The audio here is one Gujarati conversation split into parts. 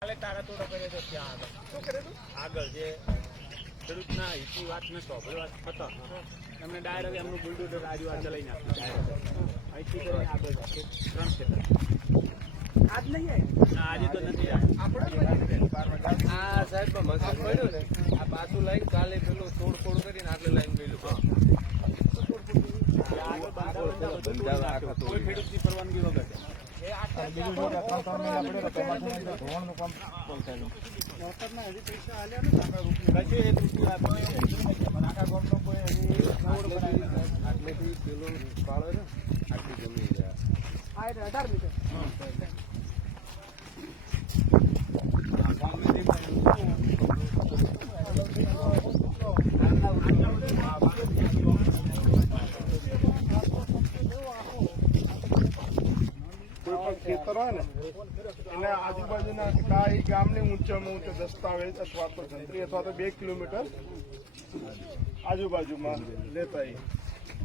કાલે તારાતોડો કર્યો તો ત્યાં આગળ. શું કરે આગળ જે ખેડૂતના હિતની વાત મેં સાંભળ્યો વાત એમને ડાયરેક્ટ એમનું બુલડોઝર આજુબાજુ ચલાવી નાખ્યું અહીંથી કરીને આગળ ત્રણ ક્ષેત્ર આજ નહીં આય? આજે તો નથી આપણે આ સાહેબ મકાન પડ્યું ને. આ પાછું લાઈન કાલે પેલું તોડ ફોડ કરીને આગળ લાઈન નાખ્યું. કોઈ ખેડૂતની પરવાનગી વગર. બીજું શું ત્રણ ત્રણ મહિના પડ્યો તો ધોવાણનું કામ બનાવી આટલેથી પેલો પાળો ને આટલી જમીન અઢાર મીટર. ખેતર હોય ને એના આજુબાજુના કાંઈ ગામની ઊંચામાં ઊંચો દસ્તાવેજ અથવા તો જંત્રી અથવા તો બે કિલોમીટર આજુબાજુમાં લેતા.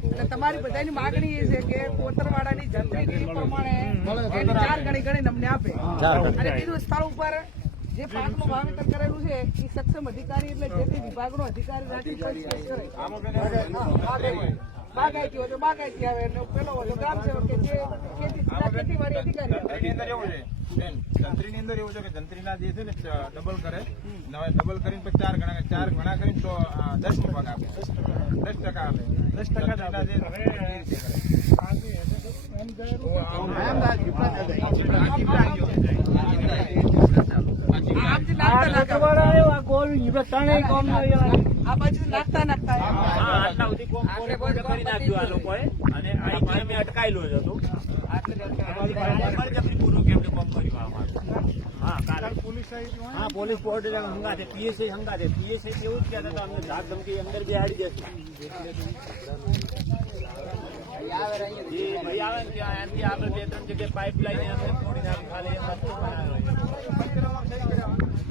એટલે તમારી બધાની માગણી એ છે કે કોતરવાડાની જંત્રી પ્રમાણે ચાર ગણી ગણી અમને આપે. અને બીજું સ્થળ ઉપર જે પાકનું વાવેતર કરેલું છે એ સક્ષમ અધિકારી એટલે જે તે વિભાગનો અધિકારી રાખી કરે. બાગાયતી. બાગાયતી હોય તો બાગાયતી આવે. અને પેલો હોય તો ગ્રામ સેવક કે જે ખેતીવાડી અધિકારી અંદર એવું છે. બેન જંત્રીની અંદર એવું છે કે જંત્રીના જે છે ને ડબલ કરે. નવે ડબલ કરીને પછી ચાર ગણા કરે. ચાર ગણા કરીને તો દસ નો ભાગ આપે. દસ ટકા આપે. દસ ટકા જે જે નાખતા નાખતા. આ બાજુ નાખતા નાખતા હા, આટલા સુધી કરી નાખ્યું આ લોકોએ? અને અહીંથી અમે અટકાયેલું જ હતું. હા, કાલે. હા, પોલીસ બોર્ડ હંગાથે પીએસઆઈ હંગાથે પીએસઆઈ એવું જ કહેતા હતા અમને ધાક ધમકી અંદર બેહાડી દેશે જે ભાઈ આવે ને ત્યાં એનાથી બે ત્રણ જગ્યાએ પાઇપલાઇન અમને તોડી નાખી ખાલી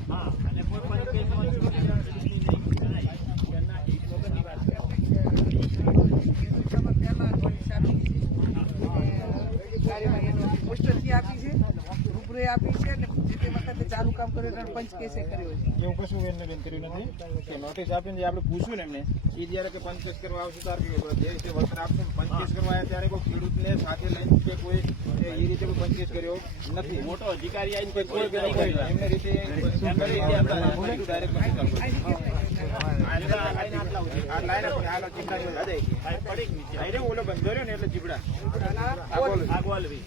હા અને કોઈ પણ કેસમાં ચૂંટણી નહીં કરાય. એના હિત વગરની વાત છે. પોસ્ટરથી આપી છે રૂબરૂએ આપી છે અને જે તે વખતે ચાલુ કામ કર્યું એટલે પંચ કેસે કર્યો છે. એવું કશું એમને બેન કર્યું નથી? કે નોટિસ આપીને જે આપણે પૂછ્યું ને એમને એ જ્યારે કે પંચકેસ કરવા આવશે ત્યારે કેવું જે રીતે વળતર આપશે પંચ કેસ કરવા આવ્યા ત્યારે કોઈ ખેડૂતને સાથે લઈને કે કોઈ એ રીતે કોઈ પંચકેસ કર્યો નથી. મોટો અધિકારી આવીને કોઈ કોઈ નહીં. કર્યું. એમને રીતે ડાયરેક્ટ ઓલો બંધો રહ્યો ને એટલે જીબડા આ ગોલ- આ ગોલ બી.